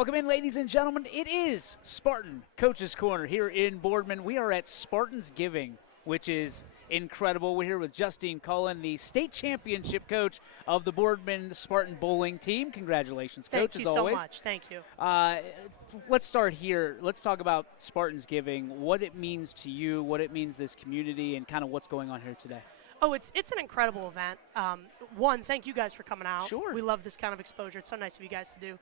Welcome in, ladies and gentlemen. It is Spartan Coach's Corner here in Boardman. We are at Spartan's Giving, which is incredible. We're here with Justine, Cullen, the state championship coach of the Boardman Spartan bowling team. Congratulations, Coach, as always. Thank you so much. Thank you. Let's start here. Let's talk about Spartan's Giving, what it means to you, what it means to this community, and kind of what's going on here today. Oh, it's an incredible event. One, thank you guys for coming out. Sure. We love this kind of exposure. It's so nice of you guys to do.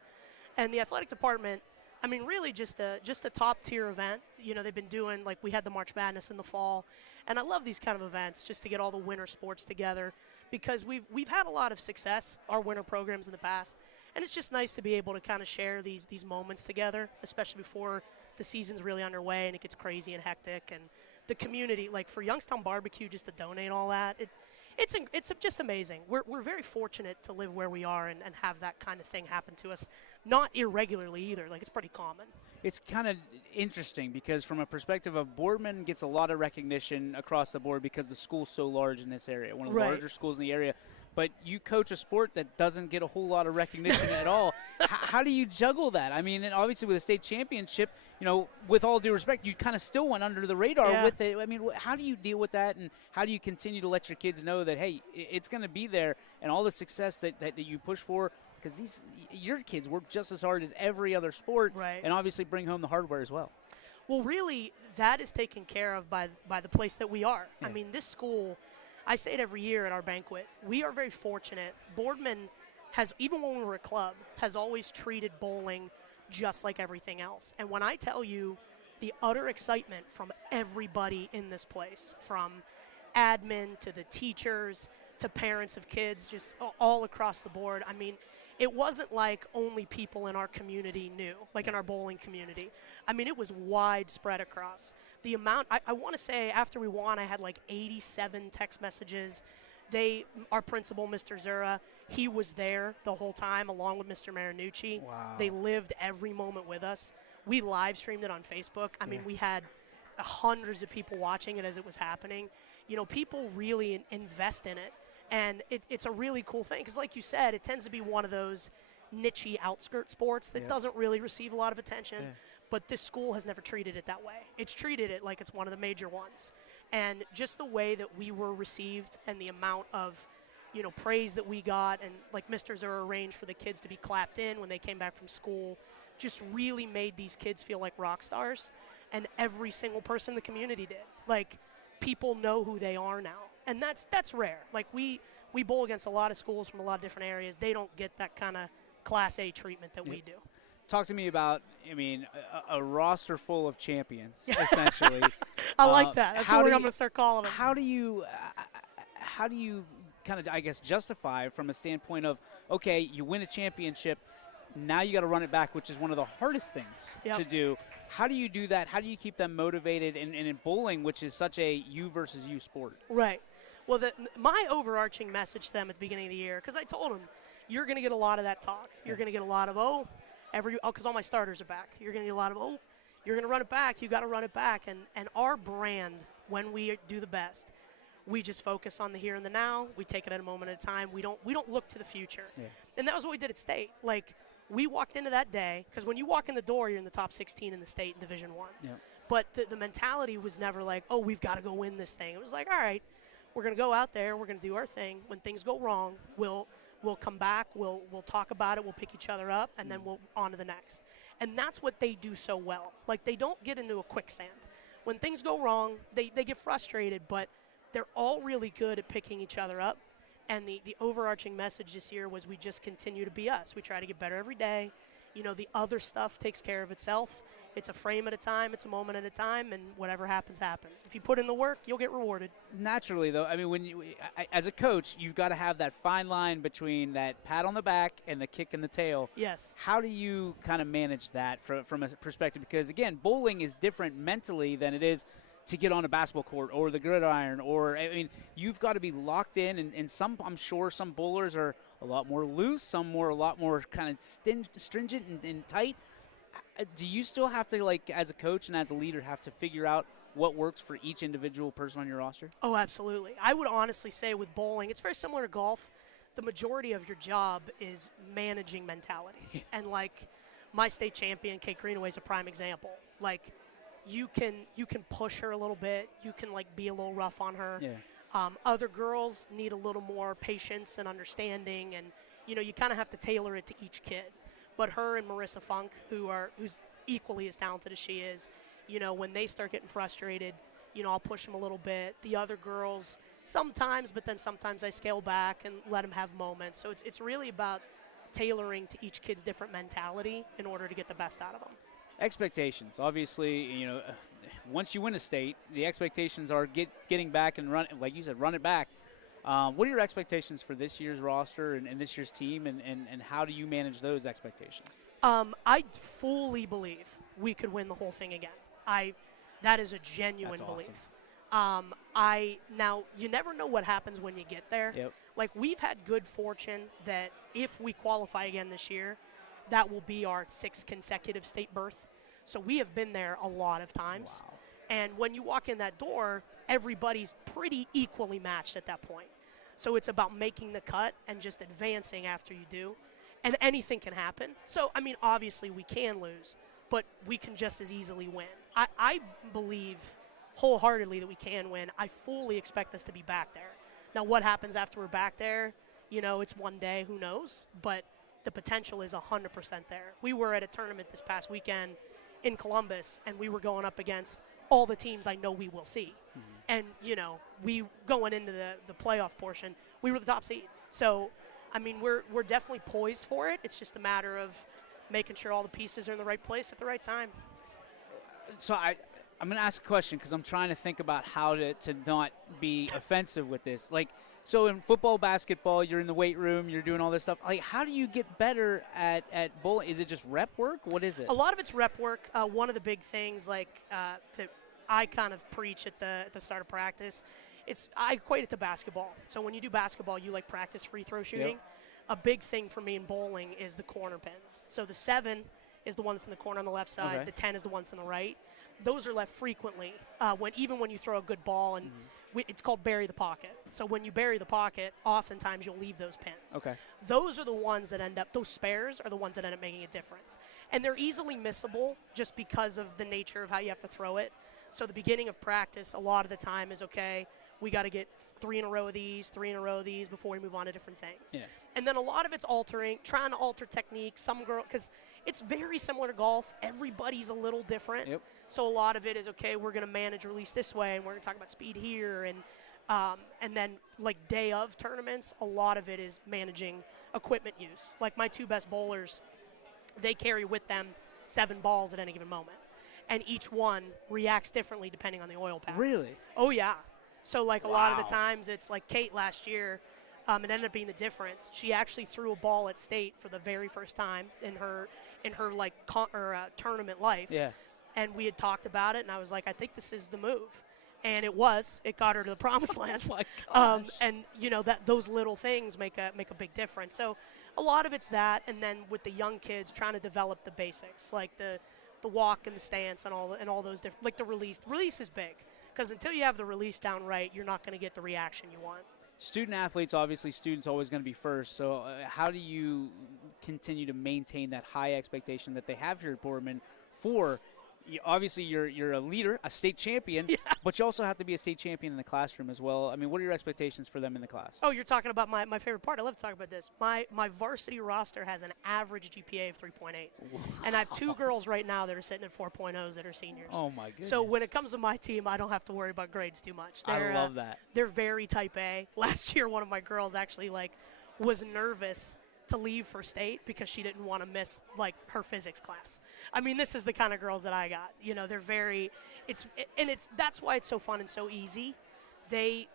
And the athletic department, I mean, really just a top-tier event. You know, they've been doing, like, we had the March Madness in the fall. And I love these kind of events just to get all the winter sports together because we've had a lot of success, our winter programs in the past. And it's just nice to be able to kind of share these moments together, especially before the season's really underway and it gets crazy and hectic. And the community, like for Youngstown Barbecue, just to donate all that, it's just amazing. We're very fortunate to live where we are and have that kind of thing happen to us. Not irregularly either. Like, it's pretty common. It's kind of interesting because from a perspective of Boardman gets a lot of recognition across the board because the school's so large in this area, one of the larger schools in the area. But you coach a sport that doesn't get a whole lot of recognition at all. How do you juggle that? I mean, and obviously with a state championship, you know, with all due respect, you kind of still went under the radar with it. I mean, how do you deal with that, and how do you continue to let your kids know that, hey, it's going to be there, and all the success that you push for, because your kids work just as hard as every other sport, and obviously bring home the hardware as well. Well, really, that is taken care of by the place that we are. Yeah. I mean, this school, I say it every year at our banquet, we are very fortunate. Boardman has, even when we were a club, has always treated bowling just like everything else. And when I tell you the utter excitement from everybody in this place, from admin to the teachers to parents of kids, just all across the board, I mean, it wasn't like only people in our community knew, like in our bowling community. I mean, it was widespread across. The amount, I want to say after we won, I had like 87 text messages. Our principal, Mr. Zura, he was there the whole time along with Mr. Marinucci. Wow. They lived every moment with us. We live streamed it on Facebook. I mean, we had hundreds of people watching it as it was happening. You know, people really invest in it. And it's a really cool thing because, like you said, it tends to be one of those niche-y outskirt sports that doesn't really receive a lot of attention. Yeah. But this school has never treated it that way. It's treated it like it's one of the major ones. And just the way that we were received and the amount of, you know, praise that we got, and like Mr. Zura arranged for the kids to be clapped in when they came back from school, just really made these kids feel like rock stars. And every single person in the community did. Like, people know who they are now. And that's rare. Like, we bowl against a lot of schools from a lot of different areas. They don't get that kind of Class A treatment that we do. Talk to me about, I mean, a roster full of champions, essentially. I like that. That's what I'm going to start calling them. How do you kind of, I guess, justify from a standpoint of, okay, you win a championship, now you got to run it back, which is one of the hardest things to do. How do you do that? How do you keep them motivated? And in bowling, which is such a you versus you sport. Right. Well, my overarching message to them at the beginning of the year, because I told them, you're going to get a lot of that talk. You're going to get a lot of, because all my starters are back. You're going to get a lot of, you're going to run it back. You got to run it back. And our brand, when we do the best, we just focus on the here and the now. We take it at a moment at a time. We don't look to the future. Yeah. And that was what we did at state. Like, we walked into that day, because when you walk in the door, you're in the top 16 in the state in Division I. Yeah. But the mentality was never like, we've got to go win this thing. It was like, all right, we're going to go out there. We're going to do our thing. When things go wrong, we'll come back. We'll talk about it. We'll pick each other up, and then we'll on to the next. And that's what they do so well. Like, they don't get into a quicksand. When things go wrong, they get frustrated, but they're all really good at picking each other up. And the overarching message this year was we just continue to be us. We try to get better every day. You know, the other stuff takes care of itself. It's a frame at a time. It's a moment at a time. And whatever happens, happens. If you put in the work, you'll get rewarded. Naturally, though, I mean, as a coach, you've got to have that fine line between that pat on the back and the kick in the tail. Yes. How do you kind of manage that from a perspective? Because, again, bowling is different mentally than it is to get on a basketball court or the gridiron, or, I mean, you've got to be locked in, and some, I'm sure some bowlers are a lot more loose, some a lot more kind of stringent and tight. Do you still have to, like, as a coach and as a leader, have to figure out what works for each individual person on your roster? Oh, absolutely. I would honestly say with bowling, it's very similar to golf. The majority of your job is managing mentalities. And, like, my state champion, Kate Greenaway, is a prime example. Like, you can push her a little bit. You can, like, be a little rough on her. Yeah. Other girls need a little more patience and understanding, and, you know, you kind of have to tailor it to each kid. But her and Marissa Funk, who's equally as talented as she is, you know, when they start getting frustrated, you know, I'll push them a little bit. The other girls sometimes, but then sometimes I scale back and let them have moments. So it's really about tailoring to each kid's different mentality in order to get the best out of them. Expectations. Obviously, you know, once you win a state, the expectations are getting back and like you said, run it back. What are your expectations for this year's roster and this year's team, and how do you manage those expectations? I fully believe we could win the whole thing again. That is a genuine belief. Now, you never know what happens when you get there. Yep. Like, we've had good fortune that if we qualify again this year, that will be our 6th consecutive state berth. So we have been there a lot of times. Wow. And when you walk in that door, everybody's pretty equally matched at that point. So it's about making the cut and just advancing after you do. And anything can happen. So, I mean, obviously we can lose, but we can just as easily win. I believe wholeheartedly that we can win. I fully expect us to be back there. Now, what happens after we're back there, you know, it's one day, who knows? But the potential is 100% there. We were at a tournament this past weekend in Columbus, and we were going up against all the teams I know we will see. Mm-hmm. And, you know, we going into the playoff portion, we were the top seed. So, I mean, we're definitely poised for it. It's just a matter of making sure all the pieces are in the right place at the right time. So I'm going to ask a question because I'm trying to think about how to not be offensive with this. Like, so in football, basketball, you're in the weight room, you're doing all this stuff. Like, how do you get better at bowling? Is it just rep work? What is it? A lot of it's rep work. One of the big things, like, that I kind of preach at the start of practice, I equate it to basketball. So when you do basketball, you, like, practice free throw shooting. Yep. A big thing for me in bowling is the corner pins. So the 7 is the one that's in the corner on the left side. Okay. The 10 is the ones on the right. Those are left frequently even when you throw a good ball, and it's called bury the pocket. So when you bury the pocket, oftentimes you'll leave those pins. Okay. Those are the ones that those spares are the ones that end up making a difference. And they're easily missable just because of the nature of how you have to throw it. So the beginning of practice, a lot of the time is, okay, we got to get 3 in a row of these, 3 in a row of these before we move on to different things. Yeah. And then a lot of it's trying to alter techniques. Because it's very similar to golf. Everybody's a little different. Yep. So a lot of it is, okay, we're going to manage release this way, and we're going to talk about speed here. And then, like, day of tournaments, a lot of it is managing equipment use. Like, my 2 best bowlers, they carry with them 7 balls at any given moment. And each one reacts differently depending on the oil pattern. Really? Oh, yeah. So, like, a lot of the Wow. times it's like Kate last year, it ended up being the difference. She actually threw a ball at state for the very first time in her like tournament life. Yeah. And we had talked about it, and I was like, I think this is the move. And it was. It got her to the promised land. Oh my gosh. And, you know, those little things make a big difference. So a lot of it's that, and then with the young kids, trying to develop the basics, like the walk and the stance and all those different, like the release. Release is big, because until you have the release down right, you're not going to get the reaction you want. Student athletes, obviously, students always going to be first. So how do you continue to maintain that high expectation that they have here at Boardman for? Obviously, you're a leader, a state champion, Yeah. but you also have to be a state champion in the classroom as well. I mean, what are your expectations for them in the class? Oh, you're talking about my favorite part. I love to talk about this. My varsity roster has an average GPA of 3.8. Wow. And I have 2 girls right now that are sitting at 4.0s that are seniors. Oh, my goodness. So when it comes to my team, I don't have to worry about grades too much. I love that. They're very type A. Last year, one of my girls actually, like, was nervous to leave for state because she didn't want to miss, like, her physics class. I mean, this is the kind of girls that I got. You know, they're very that's why it's so fun and so easy. They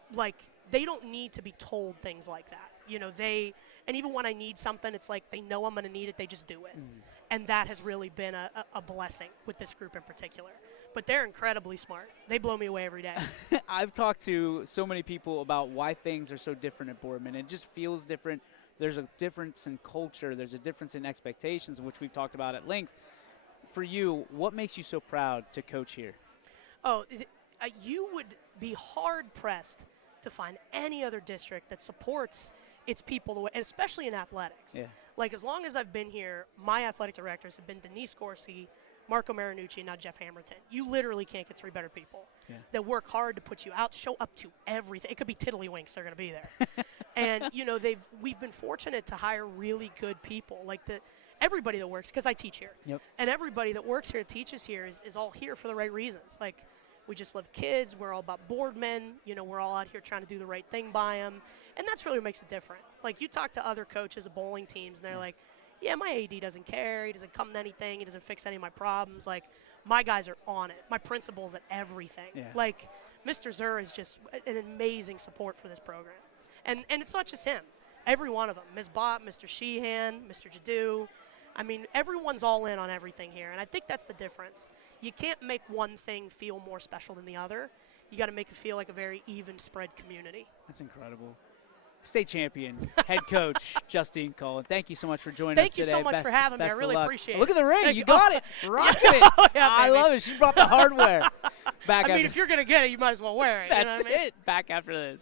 don't need to be told things like that. You know, and even when I need something, it's like they know I'm going to need it, they just do it. And that has really been a blessing with this group in particular. But they're incredibly smart. They blow me away every day. I've talked to so many people about why things are so different at Boardman. It just feels different. There's a difference in culture. There's a difference in expectations, which we've talked about at length. For you, what makes you so proud to coach here? Oh, you would be hard-pressed to find any other district that supports its people, the way, and especially in athletics. Yeah. Like, as long as I've been here, my athletic directors have been Denise Gorski, Marco Marinucci, and now Jeff Hamilton. You literally can't get 3 better people that work hard to put you out, show up to everything. It could be tiddlywinks, they're going to be there. And, you know, we've been fortunate to hire really good people. Like, everybody that works, because I teach here. Yep. And everybody that works here and teaches here is all here for the right reasons. Like, we just love kids. We're all about Boardman. You know, we're all out here trying to do the right thing by them. And that's really what makes it different. Like, you talk to other coaches of bowling teams, and they're like, yeah, my AD doesn't care. He doesn't come to anything. He doesn't fix any of my problems. Like, my guys are on it. My principal's at everything. Yeah. Like, Mr. Zur is just an amazing support for this program. And it's not just him. Every one of them. Ms. Bott, Mr. Sheehan, Mr. Jadu. I mean, everyone's all in on everything here. And I think that's the difference. You can't make one thing feel more special than the other. You got to make it feel like a very even spread community. That's incredible. State champion, head coach, Justine Cullen. Thank you so much for joining us today. Thank you so much for having me. I really appreciate it. Look at the ring. You got it. Rocking it. I love it. She brought the hardware. I mean, if you're going to get it, you might as well wear it. That's it. Back after this.